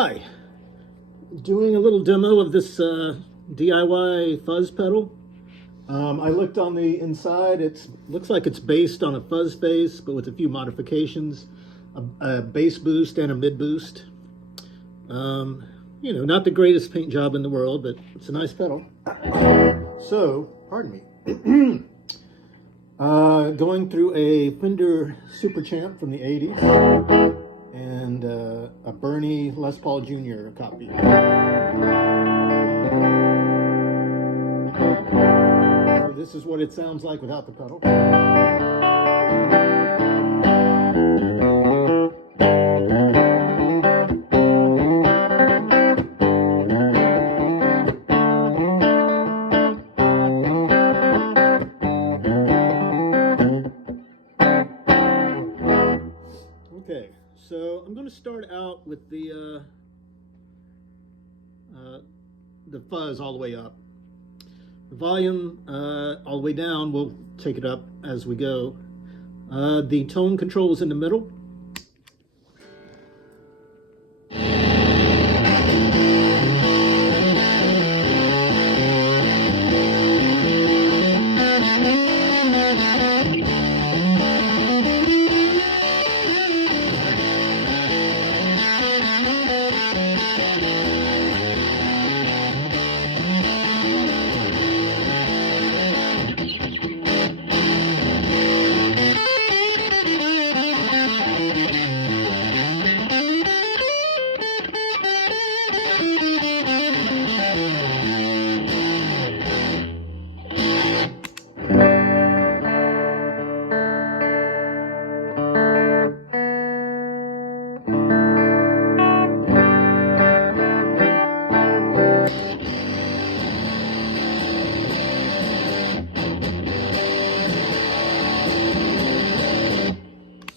Hi, doing a little demo of this DIY fuzz pedal. I looked on the inside. It looks like it's based on a fuzz bass, but with a few modifications, a bass boost and a mid boost. Not the greatest paint job in the world, but it's a nice pedal. So, pardon me. Going through a Fender Super Champ from the 80s. And a Bernie Les Paul Jr. copy. So this is what it sounds like without the pedal. Okay, so I'm going to start out with the fuzz all the way up. The volume all the way down, we'll take it up as we go. The tone control is in the middle.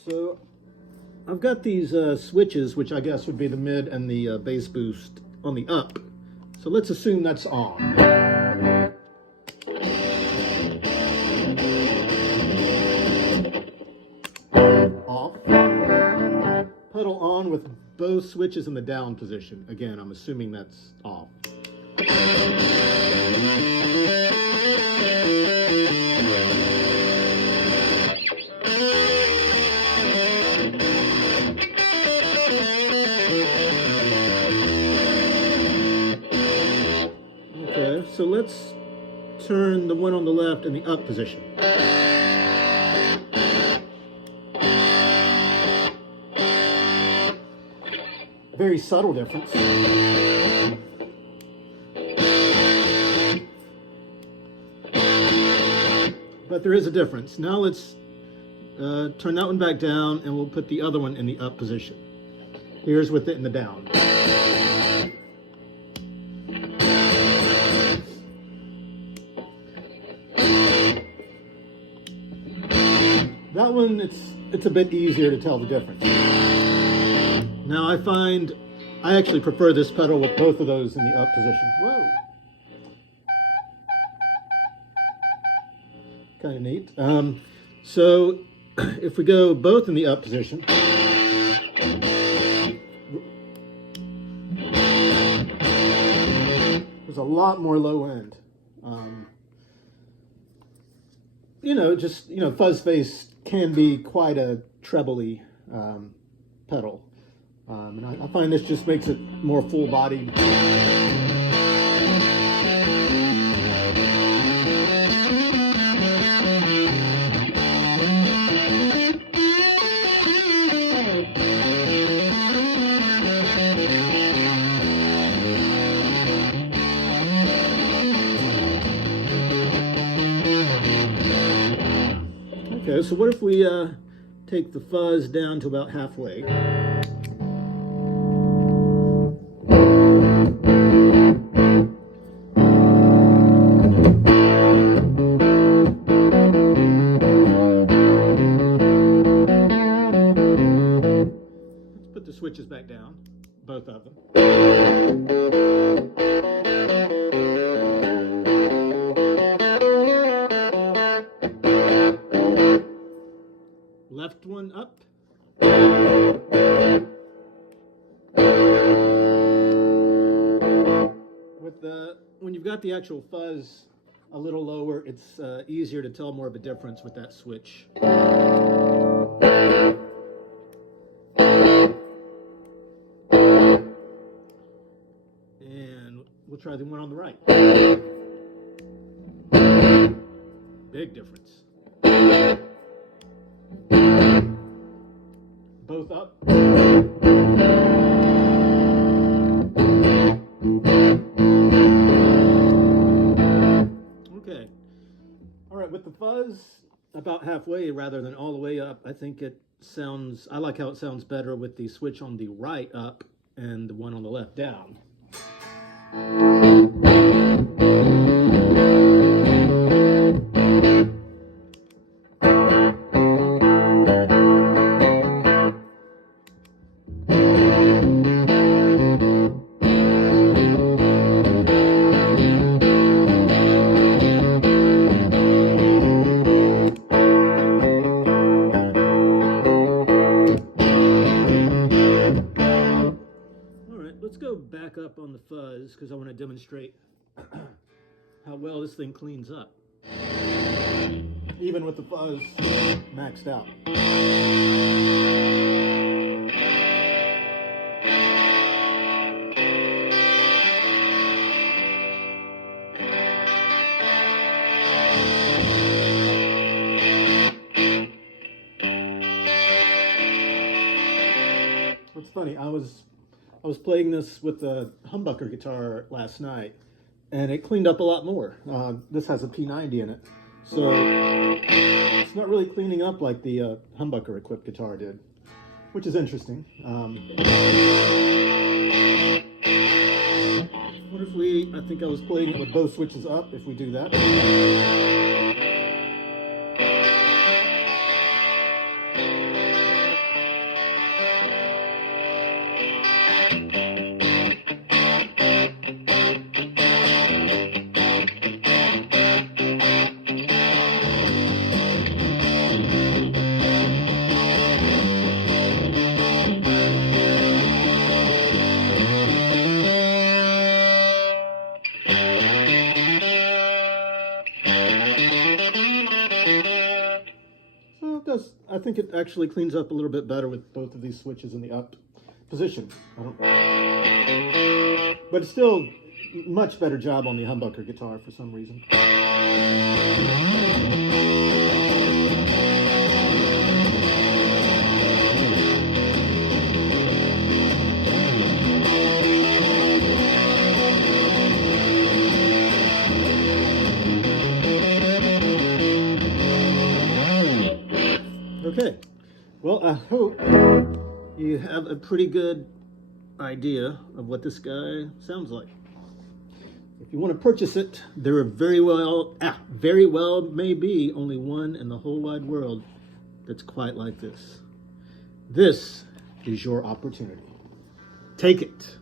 So I've got these switches, which I guess would be the mid and the bass boost on the up. So let's assume that's on. Off. Pedal on with both switches in the down position. Again, I'm assuming that's off. Okay, so let's turn the one on the left in the up position. Very subtle difference. But there is a difference. Now let's turn that one back down and we'll put the other one in the up position. Here's with it in the down. That one, it's a bit easier to tell the difference. Now I find I actually prefer this pedal with both of those in the up position. Whoa. Kind of neat. So if we go both in the up position, there's a lot more low end. Fuzz bass can be quite a trebly pedal. And I find this just makes it more full-bodied. Okay, so what if we take the fuzz down to about halfway? Let's put the switches back down, both of them. Left one up. got the actual fuzz a little lower, it's easier to tell more of a difference with that switch. And we'll try the one on the right. Big difference. Both up. Okay. All right, with the fuzz about halfway rather than all the way up, I think I like how it sounds better with the switch on the right up and the one on the left down. Let's go back up on the fuzz because I want to demonstrate how well this thing cleans up, even with the fuzz maxed out. What's funny, I was playing this with a humbucker guitar last night, and it cleaned up a lot more. This has a P90 in it, so it's not really cleaning up like the humbucker equipped guitar did, which is interesting. What if I think I was playing it with both switches up, if we do that. I think it actually cleans up a little bit better with both of these switches in the up position. But it's still much better job on the humbucker guitar for some reason. Okay, well, I hope you have a pretty good idea of what this guy sounds like. If you want to purchase it, there are very well may be only one in the whole wide world that's quite like this. This is your opportunity. Take it.